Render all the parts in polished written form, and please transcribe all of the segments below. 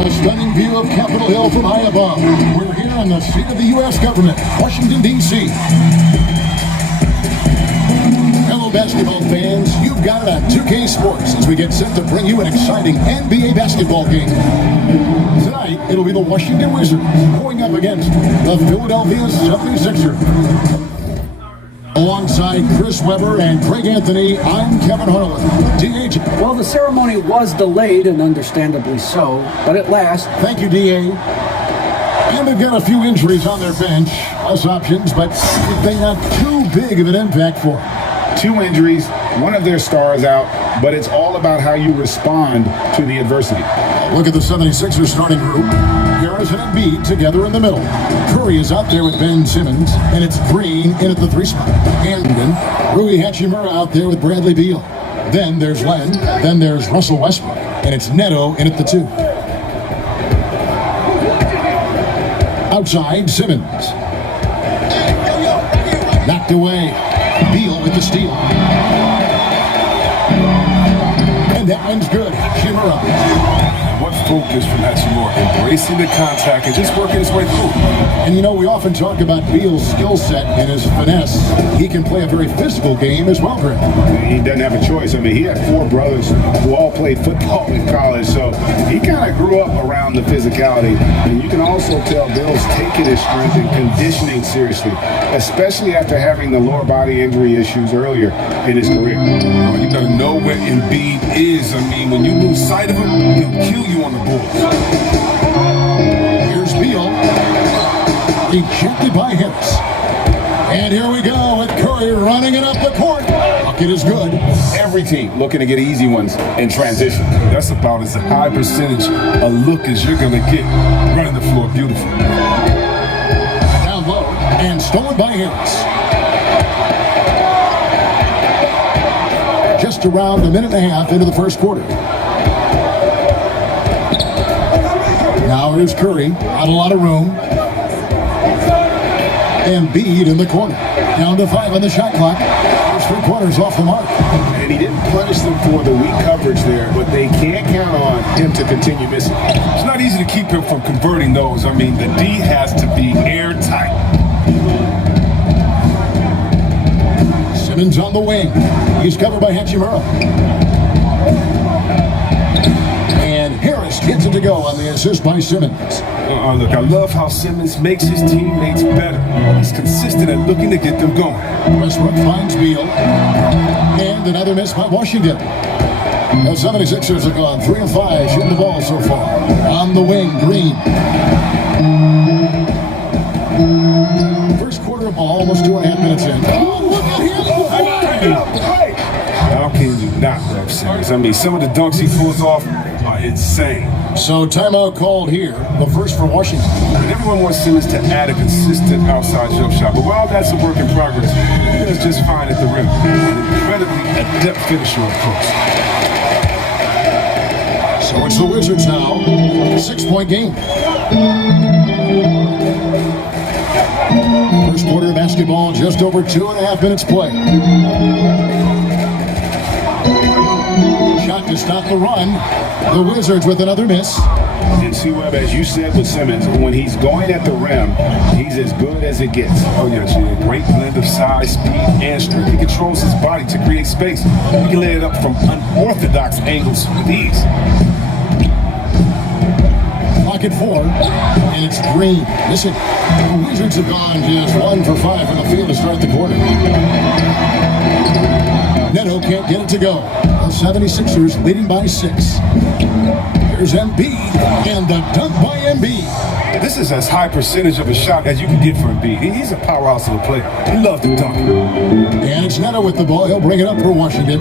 A stunning view of Capitol Hill from high above. We're here in the seat of the U.S. government, Washington, D.C. Hello, basketball fans. You've got it on 2K Sports as we get set to bring you an exciting NBA basketball game. Tonight, it'll be the Washington Wizards going up against the Philadelphia 76ers. Alongside Chris Webber and Craig Anthony, I'm Kevin Harlan. DH. Well, the ceremony was delayed, and understandably so, but at last. Thank you, DA. And they've got a few injuries on their bench, less options, but they not too big of an impact for them. 2 injuries, one of their stars out, but it's all about how you respond to the adversity. Look at the 76ers starting group. Harris and Embiid together in the middle. Curry is out there with Ben Simmons, and it's Green in at the 3 spot. And Rui Hachimura out there with Bradley Beal. Then there's Len, then there's Russell Westbrook, and it's Neto in at the 2. Outside, Simmons. Knocked away. Beal with the steal. And that one's good. Hachimura. What focus from Hachimura, embracing the contact and just working his way through. And you know, we often talk about Beal's skill set and his finesse. He can play a very physical game as well, Greg. He doesn't have a choice. I mean, he had 4 brothers who all played football in college, so he kind of grew up around the physicality. And you can also tell Bill's taking his strength and conditioning seriously, especially after having the lower body injury issues earlier in his career. Oh, you gotta know where Embiid is. I mean, when you lose sight of him, he'll kill you on the boards. Here's Beal. Ejected by Harris. And here we go with Curry running it up the court. Bucket is good. Every team looking to get easy ones in transition. That's about as high percentage a look as you're gonna get running the floor beautiful. Down low and stolen by Harris. Just around a minute and a half into the first quarter. Now here's Curry, not a lot of room. Embiid in the corner. Down to 5 on the shot clock. First 3 quarters off the mark. And he didn't punish them for the weak coverage there, but they can't count on him to continue missing. It's not easy to keep him from converting those. I mean, the D has to be airtight. Simmons on the wing. He's covered by Hachimura. And Harris gets it to go on the assist by Simmons. Look, I love how Simmons makes his teammates better. He's consistent at looking to get them going. Westbrook finds Beal. And another miss by Washington. The 76ers have gone 3 of 5 shooting the ball so far. On the wing, Green. First quarter of ball, almost 2.5 minutes in. Oh, look at him! How can you not love Simmons? I mean, some of the dunks he pulls off are insane. So timeout called here, the first for Washington. And everyone wants Simmons to add a consistent outside jump shot. But while that's a work in progress, he does just fine at the rim. An incredibly adept finisher, of course. So it's the Wizards now. 6-point game. First quarter of basketball, just over 2.5 minutes play. Shot to stop the run. The Wizards with another miss. And see, Webb, as you said with Simmons, when he's going at the rim, he's as good as it gets. Oh, yeah, a great blend of size, speed, and strength. He controls his body to create space. He can lay it up from unorthodox angles with ease. Clock at 4, and it's Green. Listen, the Wizards have gone just 1 for 5 from the field to start the quarter. Neto can't get it to go. The 76ers leading by 6. Here's Embiid, and the dunk by Embiid. This is as high percentage of a shot as you can get for Embiid. He's a powerhouse of a player. He loves to dunk. And it's Neto with the ball. He'll bring it up for Washington.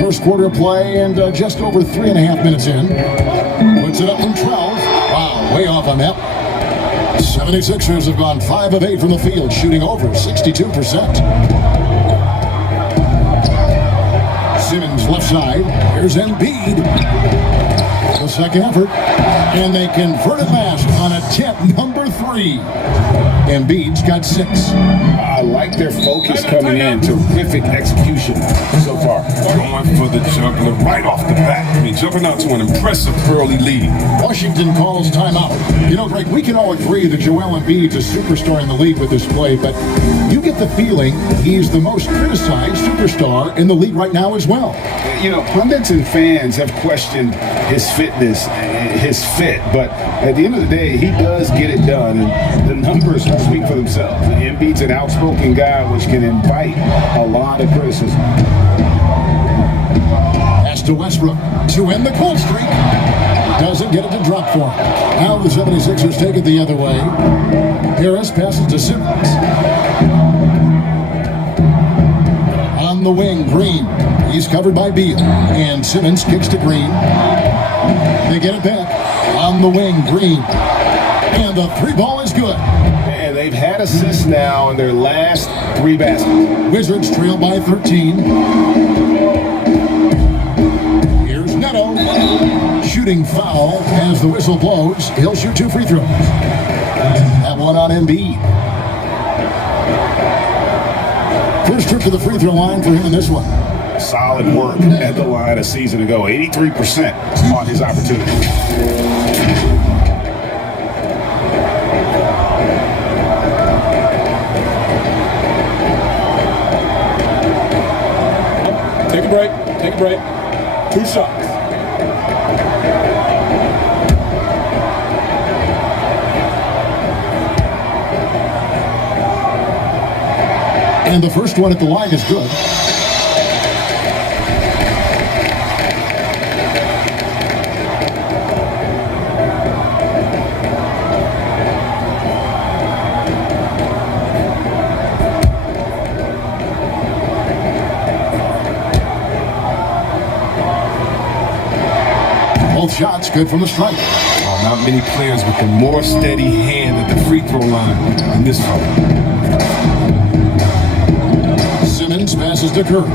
First quarter play, and just over 3.5 minutes in. Puts it up from 12. Wow, way off on that. 76ers have gone 5 of 8 from the field, shooting over 62%. Simmons left side. Here's Embiid. The second effort, and they convert at last on attempt number 3. Embiid's got 6. I like their focus coming in. Terrific execution so far. Going for the juggler right off the bat. I mean, jumping out to an impressive early lead. Washington calls timeout. You know, Greg, we can all agree that Joel Embiid's a superstar in the league with this play, but you get the feeling he's the most criticized superstar in the league right now as well. You know, pundits and fans have questioned his fitness, his fit, but at the end of the day, he does get it done, and the numbers speak for themselves. Embiid's an outspoken guy, which can invite a lot of criticism. Pass to Westbrook to end the cold streak. Doesn't get it to drop for him. Now the 76ers take it the other way. Harris passes to Simmons. On the wing, Green. He's covered by Beal. And Simmons kicks to Green. They get it back. On the wing, Green. And the 3-ball is good. And they've had assists now in their last 3 baskets. Wizards trail by 13. Here's Neto. Shooting foul as the whistle blows. He'll shoot 2 free throws. That one on Embiid. First trip to the free throw line for him in this one. Solid work at the line a season ago. 83% on his opportunity. Take a break. Take a break. 2 shots. And the first one at the line is good. Both shots good from the stripe. Not many players with a more steady hand at the free throw line than this one. Simmons passes to Curry.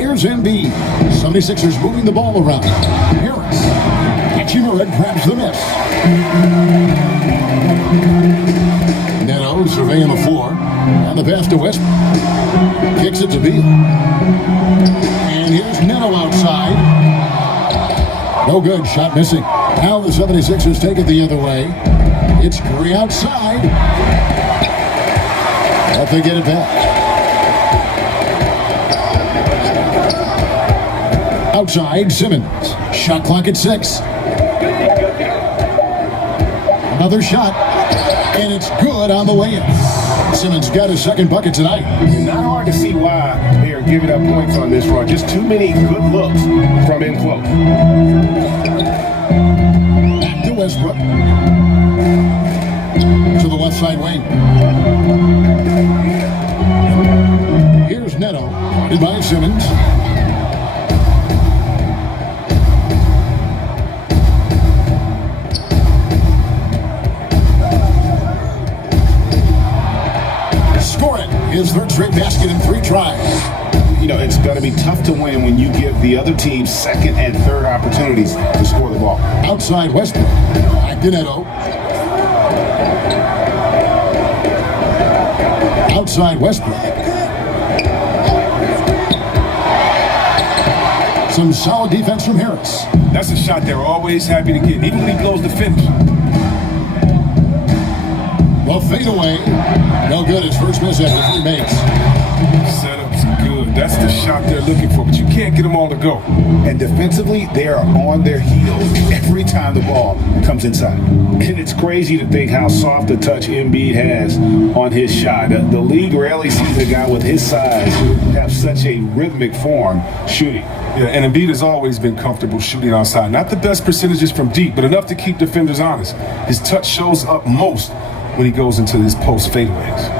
Here's Embiid. 76ers moving the ball around. Harris. Hachimura grabs the miss. Neto surveying the floor. And the pass to Westbrook. Kicks it to Beal. And here's Neto outside. No good. Shot missing. Now the 76ers take it the other way. It's Curry outside. But they get it back. Outside, Simmons. Shot clock at 6. Another shot. And it's good on the way in. Simmons got his second bucket tonight. Not hard to see why they are giving up points on this run. Just too many good looks from in close. Back to Westbrook. To the left side wing. Here's Neto. Guarded by Simmons. Score it. His third straight basket in 3 tries. You know, it's going to be tough to win when you give the other team second and third opportunities to score the ball. Outside Westbrook. Back to Neto. Outside Westbrook. Some solid defense from Harris. That's a shot they're always happy to get, even when he blows the finish. Well, fade away. No good. His first miss after 3 makes. Setup's good. That's the shot they're looking for, but you can't get them all to go. And defensively, they are on their heels every time the ball comes inside. And it's crazy to think how soft a touch Embiid has on his shot. The league rarely sees a guy with his size have such a rhythmic form shooting. Yeah, and Embiid has always been comfortable shooting outside. Not the best percentages from deep, but enough to keep defenders honest. His touch shows up most when he goes into his post fadeaways.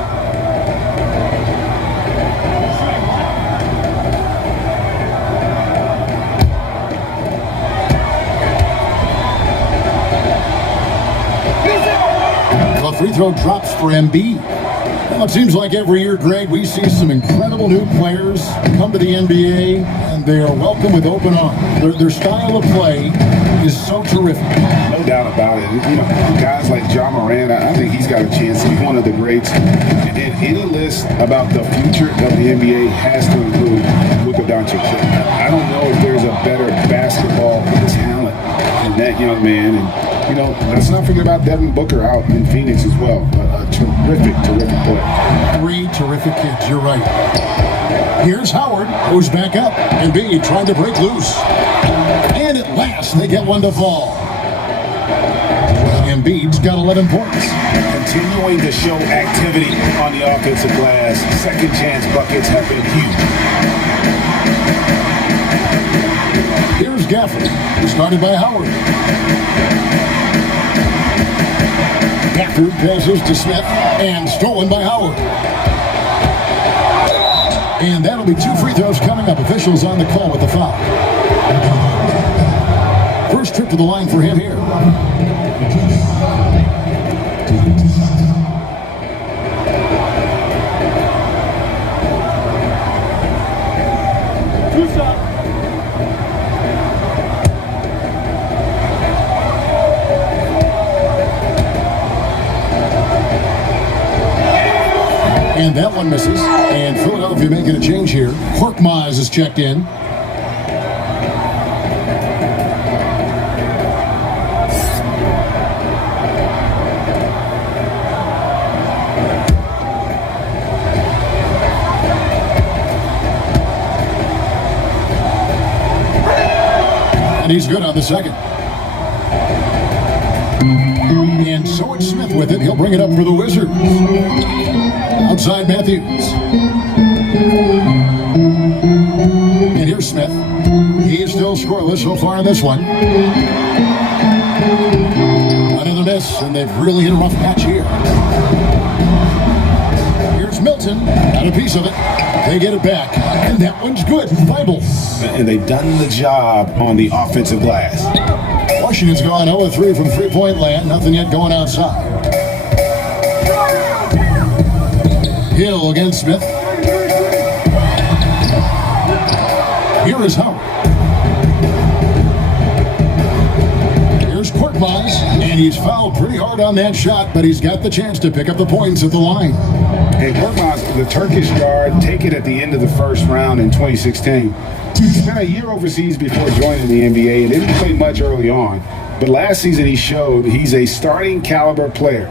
The free throw drops for Embiid. Well, it seems like every year, Greg, we see some incredible new players come to the NBA, and they are welcome with open arms. Their style of play is so terrific. No doubt about it. You know, guys like Ja Morant, I think he's got a chance to be one of the greats. And any list about the future of the NBA has to include Luka Doncic. I don't know if there's a better basketball talent than that young man. And, you know, let's not forget about Devin Booker out in Phoenix as well. A terrific player. 3 terrific kids, you're right. Here's Howard, goes back up. Embiid trying to break loose. And at last, they get one to fall. Embiid's got 11 points. Continuing to show activity on the offensive glass. Second chance buckets have been huge. Here's Gafford, started by Howard. Gafford passes to Smith, and stolen by Howard. And that'll be 2 free throws coming up. Officials on the call with the foul. First trip to the line for him here. And that one misses. And Philadelphia making a change here. Korkmaz is checked in. And he's good on the second. And so it's Smith with it. He'll bring it up for the Wizards. Outside Matthews. And here's Smith. He is still scoreless so far in this one. Another miss, and they've really hit a rough patch here. Here's Milton. Got a piece of it. They get it back. And that one's good. Bible. And they've done the job on the offensive glass. Washington's gone 0-3 from three-point land. Nothing yet going outside. Hill against Smith. Here is Howard. Here's Korkmaz, and he's fouled pretty hard on that shot, but he's got the chance to pick up the points at the line. And Korkmaz, the Turkish guard, taken at the end of the first round in 2016. He spent a year overseas before joining the NBA and didn't play much early on. But last season he showed he's a starting caliber player.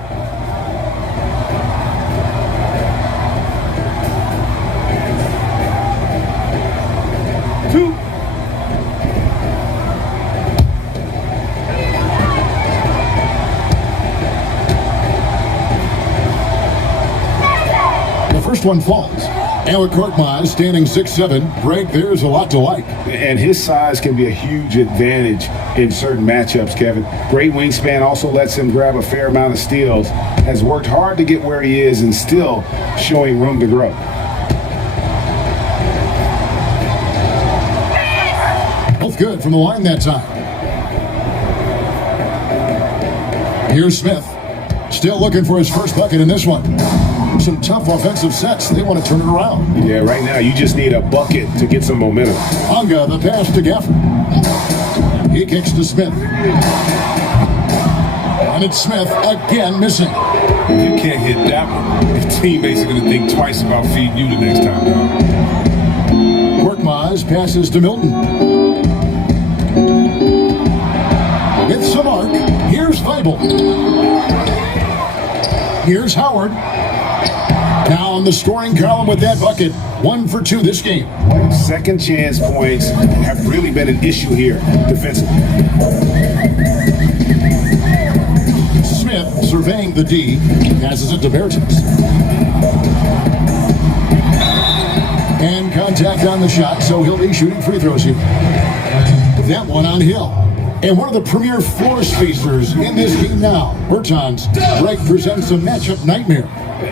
First one falls. And with Korkmaz standing 6'7", Greg, there's a lot to like. And his size can be a huge advantage in certain matchups, Kevin. Great wingspan also lets him grab a fair amount of steals. Has worked hard to get where he is and still showing room to grow. Both good from the line that time. Here's Smith. Still looking for his first bucket in this one. Some tough offensive sets. They want to turn it around. Yeah, right now you just need a bucket to get some momentum. Unga, the pass to Gafford. He kicks to Smith. And it's Smith again missing. If you can't hit that one, your teammates are going to think twice about feeding you the next time down. Korkmaz passes to Milton. With some arc, here's Weibel. Here's Howard. Now on the scoring column with that bucket. 1 for 2 this game. Second chance points have really been an issue here defensively. Smith surveying the D. Passes it to Bertens. And contact on the shot, so he'll be shooting free throws here. That one on Hill. And one of the premier floor spacers in this game now, Bertans. Greg presents a matchup nightmare.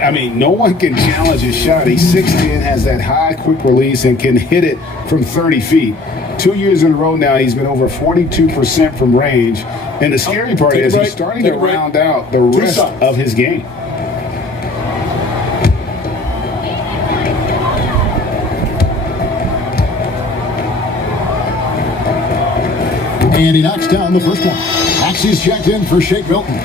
I mean, no one can challenge his shot. He's 6'10", has that high quick release, and can hit it from 30 feet. 2 years in a row now, he's been over 42% from range. And the scary part is he's starting to round out the rest of his game. And he knocks down the first one. Maxey's checked in for Shake Milton.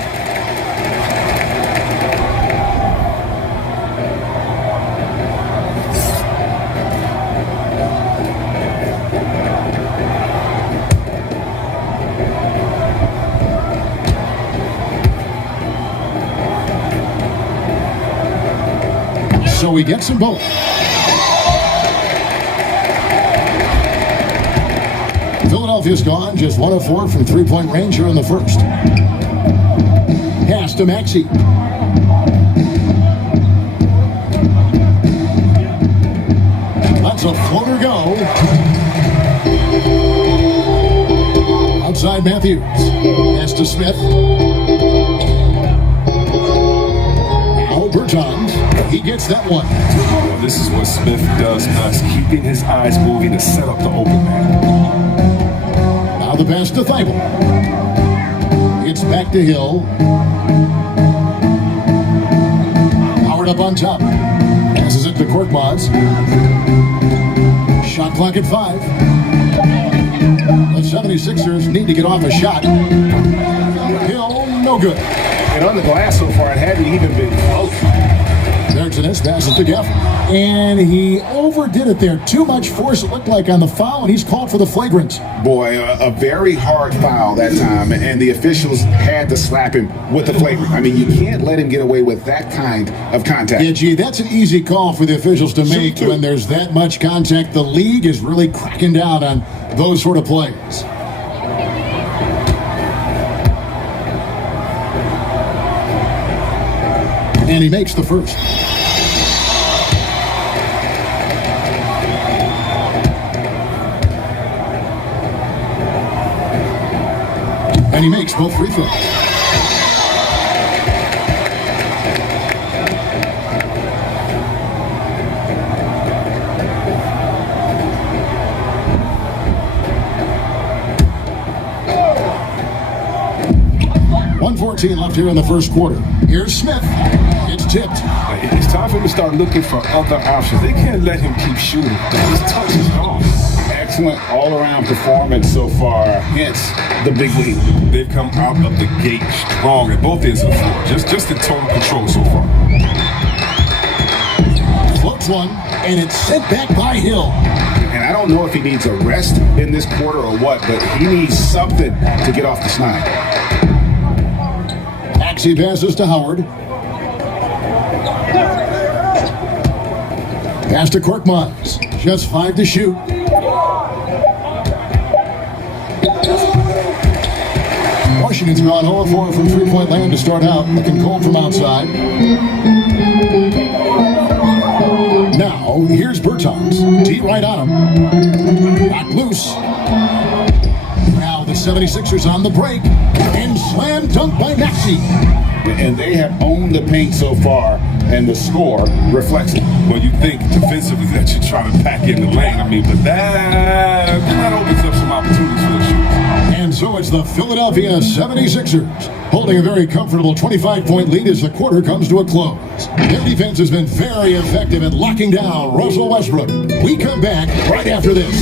So he gets them both. Philadelphia's gone just 1 of 4 from three-point range here in the first. Pass to Maxey. That's a floater go. Outside Matthews. Pass to Smith. Now Bertans. He gets that one. Well, this is what Smith does best, keeping his eyes moving to set up the open man. Now the pass to Thibault. It's back to Hill. Howard up on top. Passes it to Korkmaz. Shot clock at 5. The 76ers need to get off a shot. Hill, no good. And on the glass so far, it hadn't even been close. Bergson passes to Geff. And he overdid it there. Too much force, it looked like, on the foul, and he's called for the flagrant. Boy, a very hard foul that time, and the officials had to slap him with the flagrant. I mean, you can't let him get away with that kind of contact. Yeah, gee, that's an easy call for the officials to make when there's that much contact. The league is really cracking down on those sort of plays. And he makes the first. And he makes both free throws. .114 left here in the first quarter. Here's Smith. It's tipped. It's time for him to start looking for other options. They can't let him keep shooting. His touch is gone. Excellent all-around performance so far. Hence the big lead. They've come out of the gate strong at both ends of the floor. Just in total control so far. Floats one, and it's sent back by Hill. And I don't know if he needs a rest in this quarter or what, but he needs something to get off the snide. Maxey passes to Howard. Pass to Korkmaz. Just 5 to shoot. Washington's gone 0-4 from three-point land to start out, looking cold from outside. Now, here's Bertans. Tee right on him. Back loose. Now the 76ers on the break. And slam dunk by Maxey. And they have owned the paint so far, and the score reflects it. Well, you think defensively that you're trying to pack in the lane. I mean, but that opens up some opportunities for the shooters. And so it's the Philadelphia 76ers holding a very comfortable 25-point lead as the quarter comes to a close. Their defense has been very effective in locking down Russell Westbrook. We come back right after this.